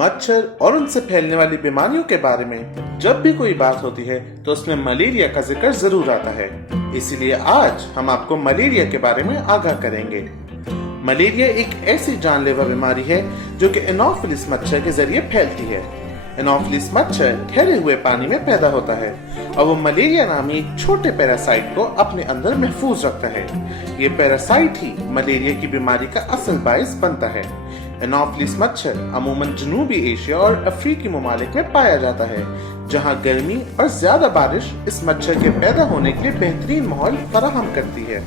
मच्छर और उनसे फैलने वाली बीमारियों के बारे में जब भी कोई बात होती है तो उसमें मलेरिया का जिक्र जरूर आता है। इसीलिए आज हम आपको मलेरिया के बारे में आगाह करेंगे। मलेरिया एक ऐसी जानलेवा बीमारी है जो कि एनोफिलिस मच्छर के जरिए फैलती है। एनोफिलिस मच्छर ठहरे हुए पानी में पैदा होता है और वो मलेरिया नामी एक छोटे पैरासाइट को अपने अंदर महफूज रखता है। ये पैरासाइट ही मलेरिया की बीमारी का असल बाइस बनता है। एनोफिलिस मच्छर अमूमन जनूबी एशिया और अफ्रीकी ममालिक में पाया जाता है, जहां गर्मी और ज्यादा बारिश इस मच्छर के पैदा होने के लिए बेहतरीन माहौल फराहम करती है।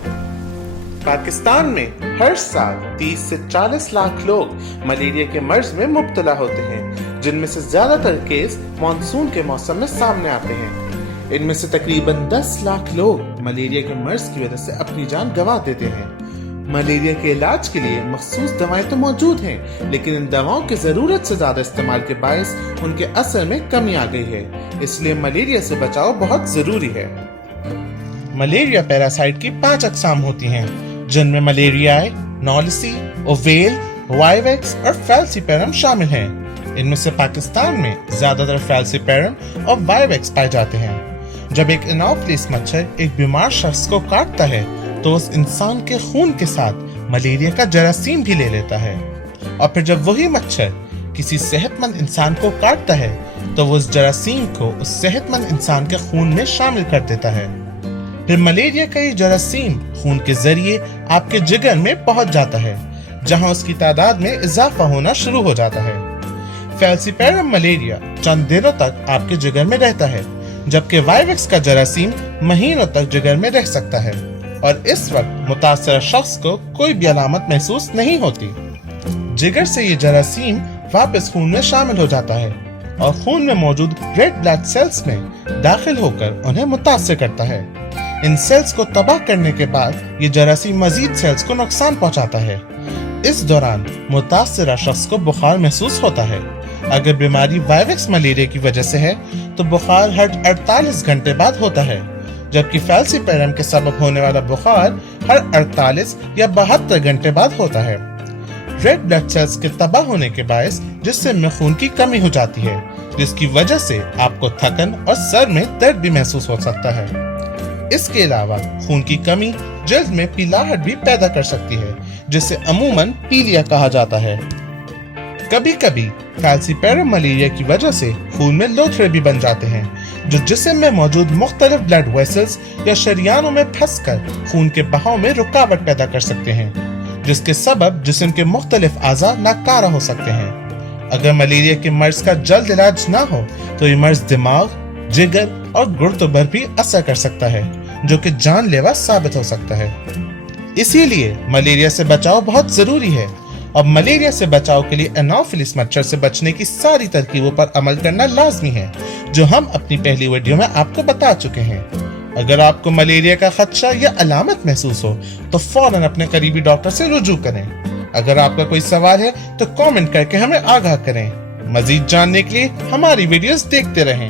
पाकिस्तान में हर साल 30 से 40 लाख लोग मलेरिया के मर्ज में मुब्तला होते हैं, जिनमें से ज्यादातर केस मानसून के मौसम में सामने आते हैं। इनमें से तकरीबन 10 लाख लोग मलेरिया के मर्ज की वजह से अपनी जान गंवा देते हैं। मलेरिया के इलाज के लिए मखसूस दवाएं तो मौजूद हैं, लेकिन इन दवाओं की जरूरत से ज्यादा इस्तेमाल के बायस उनके असर में कमी आ गई है। इसलिए मलेरिया से बचाव बहुत जरूरी है। मलेरिया पैरासाइट की 5 अकसाम होती हैं, जिनमें मलेरियाई, नॉलिसी, ओवेल, वाइवेक्स और फैल्सीपेरम शामिल हैं। इनमें से पाकिस्तान में ज्यादातर फैल्सीपेरम और वाइवेक्स पाए जाते हैं। जब एक एनोफिलिस मच्छर एक बीमार शख्स को काटता है तो उस इंसान के खून के साथ मलेरिया का जरासीम भी ले लेता है, और फिर जब वही मच्छर किसी सेहतमंद इंसान को काटता है तो वो उस जरासीम को उस सेहतमंद इंसान के खून में शामिल कर देता है। फिर मलेरिया का ये जरासीम खून के जरिए आपके जिगर में पहुंच जाता है, जहां उसकी तादाद में इजाफा होना शुरू हो जाता है। फैल्सीपेरम मलेरिया चंद दिनों तक आपके जिगर में रहता है, जबकि वाइवेक्स का जरासीम महीनों तक जिगर में रह सकता है और इस वक्त मुतासरा शख्स को कोई भी अलामत महसूस नहीं होती। जिगर से ये जरासीम वापस खून में शामिल हो जाता है और खून में मौजूद रेड ब्लड सेल्स में दाखिल होकर उन्हें मुतासर करता है। इन सेल्स को तबाह करने के बाद ये जरासीम मजीद सेल्स को नुकसान पहुंचाता है। इस दौरान मुतासरा शख्स को बुखार महसूस होता है। अगर बीमारी वाइवेक्स मलेरिया की वजह से है तो बुखार हर 48 घंटे बाद होता है, जबकि फैल्सीपेरम के सबब होने वाला बुखार हर 48 या 72 घंटे बाद होता है। रेड ब्लड सेल्स के तबाह होने के बायस जिस्म में खून की कमी हो जाती है, जिसकी वजह से आपको थकन और सर में दर्द भी महसूस हो सकता है। इसके अलावा खून की कमी जल्द में पीलाहट भी पैदा कर सकती है, जिसे अमूमन पीलिया कहा जाता है। कभी कभी फैल्सीपेरम मलेरिया की वजह से खून में लोथड़े भी बन जाते हैं, जो जिस्म में मौजूद मुख्तलिफ ब्लड वेसल्स या शरियानों में फंसकर खून के बहाव में रुकावट पैदा कर सकते हैं, जिसके सबब जिस्म के मुख्तलिफ आज़ा नाकारा हो सकते हैं। अगर मलेरिया के मर्ज का जल्द इलाज ना हो तो ये मर्ज दिमाग, जिगर और गुर्दों पर भी असर कर सकता है, जो कि जानलेवा साबित हो सकता है। इसीलिए मलेरिया से बचाव बहुत जरूरी है। अब मलेरिया से बचाव के लिए एनोफिलिस मच्छर से बचने की सारी तरकीबों पर अमल करना लाजमी है, जो हम अपनी पहली वीडियो में आपको बता चुके हैं। अगर आपको मलेरिया का खदशा या अलामत महसूस हो तो फौरन अपने करीबी डॉक्टर से रुजू करें। अगर आपका कोई सवाल है तो कमेंट करके हमें आगाह करें। मजीद जानने के लिए हमारी वीडियोस देखते रहें।